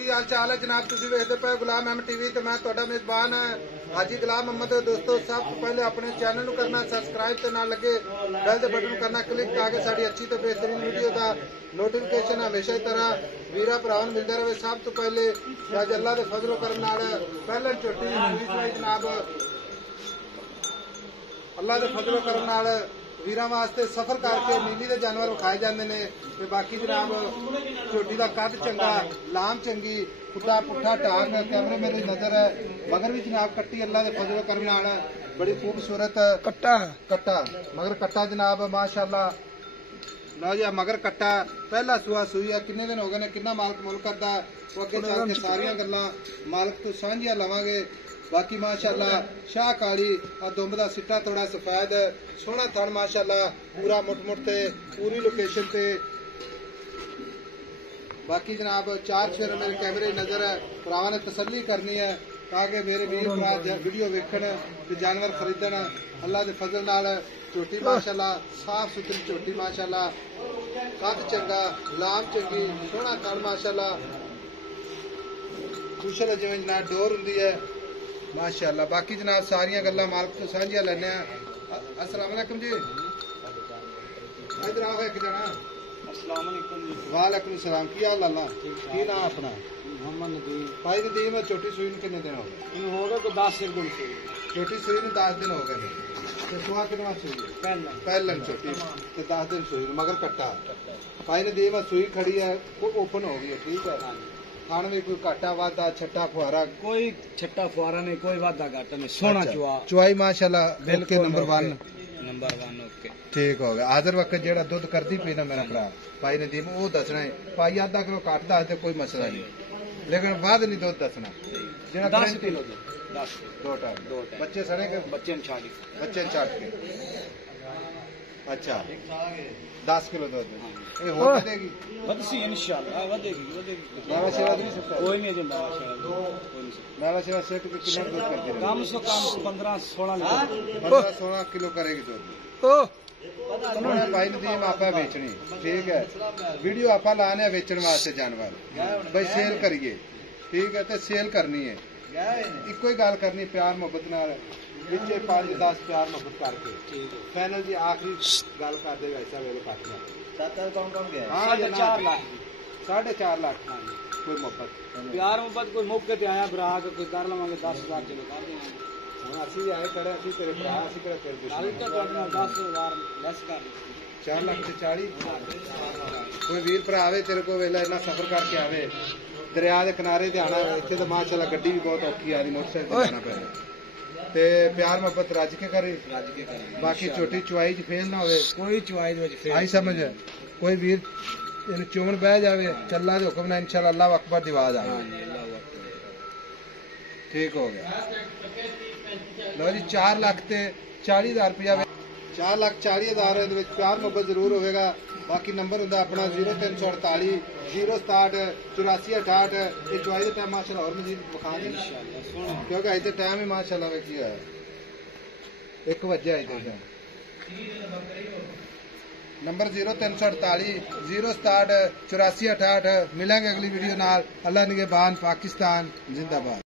की हाल चाल है जनाब? तुसीं वेखदे पे गुलाम अहमद टीवी ते मैं तुहाडा मेजबान हाजी गुलाम अहमद। दोस्तों सब तो पहले अपने चैनल नूं करना सब्सक्राइब ते नाल लगे बेल दे बटन करना क्लिक ताकि साडी अच्छी ते बेहतरीन वीडियो दा नोटिफिकेशन हमेशा की तरह वीरा भरावां नूं मिलदा रहे। सब तो पहले अज अल्लाह दे फजलो करम नाल पहले झोटी सुई जनाब अल्लाह दे फजलो करम नाल वीरां वास्ते सफर करके नीली दे जानवर विखाए जाते हैं। ते बाकी जनाब झोटी का कद चंगा लाम चंगी पुट्ठा पुट्ठा टांग कैमरे मेरी नजर है मगर भी जनाब कट्टी अल्लाह के फजल करम नाल बड़ी खूबसूरत कट्टा कट्टा मगर कट्टा जनाब माशाअल्लाह लो जी मगर कट्टा पहला सुआ सुई है। किन्ने दिन हो गए ने किन्ना मालक मुल करता वो अगे चल के सारियां गल्लां मालक तो सांझियां लवांगे। बाकी माशाअल्लाह शाह काली और दुंब का सिट्टा थोड़ा सफेद सोहना थन माशाअल्लाह पूरा मुट मुट ते पूरी लोकेशन ते। बाकी जनाब चार शेर मेरे कैमरे नजर है भरावां ने तसल्ली करनी है ताकि मेरे वीर भरा वीडियो वेखन ते जानवर खरीदन अल्लाह के फजल नाल। झोटी माशाअल्लाह साफ सुथरी झोटी माशाअल्लाह कद चंगा लाम चंगी सोहना थन माशाअल्लाह कुशल जिवें जनाब डोर हुंदी है माशाअल्लाह। बाकी जनाब सारियां गल्लां मालक तो सांझियां लैने। अस्सलाम वालेकुम जी इधर आओ एक जना। अस्सलाम वालेकुम जी। वालेकुम सलाम की हाल अल्लाह की नाम अपना? मोहम्मद नदीम। भाई नदीम छोटी सुई में कितने दिन हो गए? इन हो गए 10 दिन सुई छोटी सुई में 10 दिन हो गए। तो सुहा कितना सुई पहले छोटी तो 10 दिन सुई मगर कट्टा भाई नदीम सुई खड़ी है ओपन हो गई है ठीक है। खाने में कोई घाटा वादा छट्टा फुहारा कोई छट्टा फुहारा नहीं कोई वादा घाटा नहीं सोना चुआ चुआई माशाअल्लाह बिल्कुल नंबर 1 ओके ठीक हो गया। आदर वक्त जेड़ा दुध करती पी ना मेरा भरा भाई नदीम वो दसना है भाई आधा किलो घट दस कोई मसला नहीं लेकिन बाद नहीं दुध दसना जेड़ा 10 किलो 10 दो टाइम बच्चे सड़े के बच्चे छाट के अच्छा 10 किलो दूध ये हो देगी वधसी इंशाल्लाह वधेगी मेरा सेवा नहीं सकता कोई नहीं जो मेरा सेवा सेठ के कितना दूध करती है कम से कम 15-16 किलो करेगी दूध। भाई नदीम आप बेचनी ठीक है वीडियो आप लाने बेचने वास्ते जानवर भाई सेल करिए ठीक है तो सेल करनी है इको ही गल करनी प्यार मुहब्बत नाल 5-10 प्यार मुहब्बत करके फाइनल जी आखिरी गल कर देगा ऐसा वेलो काटना कौन गया हाँ 4.5 लाख 4.5 लाख कोई मुहब्बत प्यार मुहब्बत कोई मौके ते आया भरा के कोई कर लवांगे 10,000 चलो कर देंगे हम असि आए करे असि तेरे भरा असि करे तेरे नाल तो 10,000 लेस कर 4 लाख से 40 कोई वीर भरा आवे तेरे को वेला इतना सफर करके आवे दरिया के किनारे ते आना इत्थे तो माशाअल्लाह गड्डी भी बहुत औखी आ रही मोटरसाइकिल ते जाना पैंदा ते प्यार मोहब्बत रज के करे बाकी छोटी चुआई च फेल ना होवे कोई चुआई दे विच फेल आई समझ कोई वीर इन चोन बह जावे चल्ला दे हुक्म नाल इंशाअल्लाह अल्लाह अकबर दी आवाज आवे ठीक हो गया। लो जी 4 लाख ते 40,000 रुपया 4,40,000 दे विच प्यार मोहब्बत जरूर होवेगा। बाकी नंबर होंदा अपना 0348 067 8468 ये चुआई दे टाइम माशाअल्लाह और मजीद बखा दे इंशाअल्लाह क्योंकि अज दे टाइम ही माशाअल्लाह वे की है 1 बजे अज दे नंबर 0348 067 8468 मिलेंगे अगली वीडियो नाल। अल्लाह निगहबान पाकिस्तान जिंदाबाद।